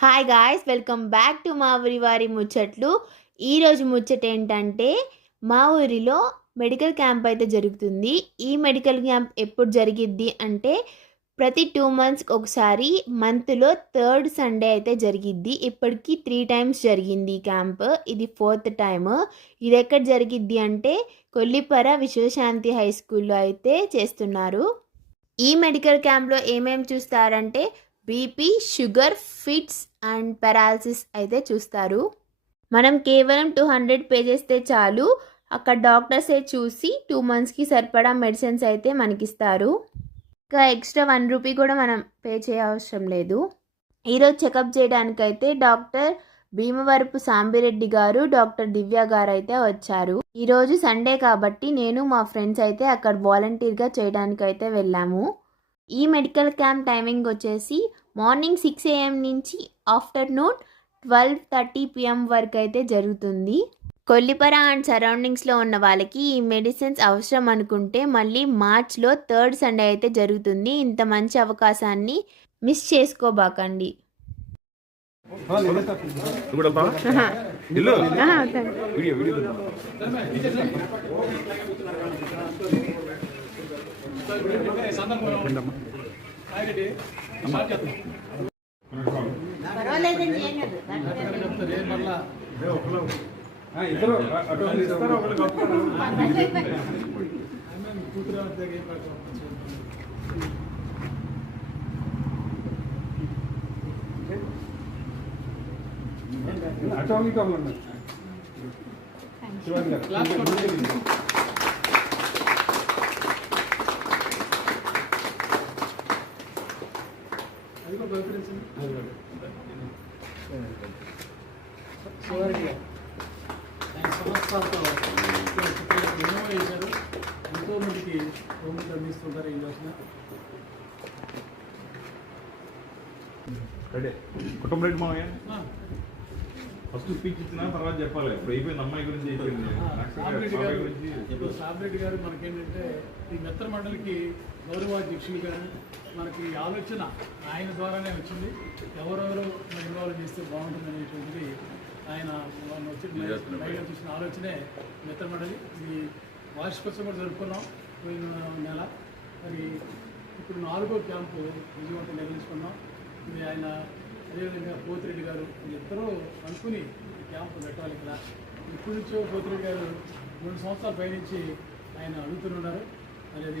Hi guys, welcome back to మా ఊరి వారి ముచ్చట్లు. ఈరోజు ముచ్చట ఏంటంటే, మా ఊరిలో మెడికల్ క్యాంప్ అయితే జరుగుతుంది. ఈ మెడికల్ క్యాంప్ ఎప్పుడు జరిగిద్ది అంటే ప్రతి 2 మంత్స్కి ఒకసారి, మంత్లో థర్డ్ సండే అయితే జరిగిద్ది. ఇప్పటికీ 3 టైమ్స్ జరిగింది ఈ క్యాంప్. ఇది 4th టైమ్. ఇది ఎక్కడ జరిగిద్ది అంటే కొల్లిపర విశ్వశాంతి హై స్కూల్లో అయితే చేస్తున్నారు. ఈ మెడికల్ క్యాంప్లో ఏమేమి చూస్తారంటే BP, sugar, fits and paralysis అయితే చూస్తారు. మనం కేవలం 200 పే చేస్తే చాలు. అక్కడ డాక్టర్సే చూసి 2 మంత్స్కి సరిపడా మెడిసిన్స్ అయితే మనకిస్తారు. ఇంకా ఎక్స్ట్రా 1 రూపీ కూడా మనం పే చేయవసరం లేదు. ఈరోజు చెకప్ చేయడానికైతే డాక్టర్ భీమవరపు సాంబిరెడ్డి గారు, డాక్టర్ దివ్య గారు అయితే వచ్చారు. ఈరోజు సండే కాబట్టి నేను మా ఫ్రెండ్స్ అయితే అక్కడ వాలంటీర్గా చేయడానికి అయితే వెళ్ళాము. ఈ మెడికల్ క్యాంప్ టైమింగ్ వచ్చేసి మార్నింగ్ 6 AM నుంచి ఆఫ్టర్నూన్ 12:30 PM వరకు అయితే జరుగుతుంది. కొల్లిపర అండ్ సరౌండింగ్స్లో ఉన్న వాళ్ళకి ఈ మెడిసిన్స్ అవసరం అనుకుంటే మళ్ళీ మార్చ్లో థర్డ్ సండే అయితే జరుగుతుంది. ఇంత మంచి అవకాశాన్ని మిస్ చేసుకోబాకండి. సంవత్సరాలతో ఎన్నో చేశారు. ఎంతో మందికి హోమియోపతి అందిస్తుంటారు. ఈ రోజున కుటుంబ రెడ్డి మావయ్య ఫస్ట్ స్పీచ్ ఇచ్చిన తర్వాత చెప్పాలి. ఇప్పుడు అయిపోయింది, అమ్మాయి గురించి అయిపోయింది. ఇప్పుడు సాబిరెడ్డి గారు మనకేంటంటే ఈ మిత్ర మండలికి గౌరవాధ్యక్షులుగా మనకి ఆలోచన ఆయన ద్వారానే వచ్చింది. ఎవరెవరు ఇన్వాల్వ్ చేస్తే బాగుంటుంది అనేటువంటిది ఆయన వచ్చి మహిళలు చూసిన ఆలోచనే మిత్ర మండలి. ఈ వార్షికోత్సవం కూడా జరుపుకున్నాం పోయిన నెల. మరి ఇప్పుడు 4వ క్యాంపు విజయవంతం నిర్వహించుకున్నాం. ఇది ఆయన అదేవిధంగా పోతిరెడ్డి గారు వీళ్ళిద్దరూ అనుకుని ఈ క్యాంపు పెట్టాలి ఇక్కడ. ఇప్పటి నుంచో పోతిరెడ్డి గారు 2 సంవత్సరాల పైనుంచి ఆయన అడుగుతున్నారు. అనేది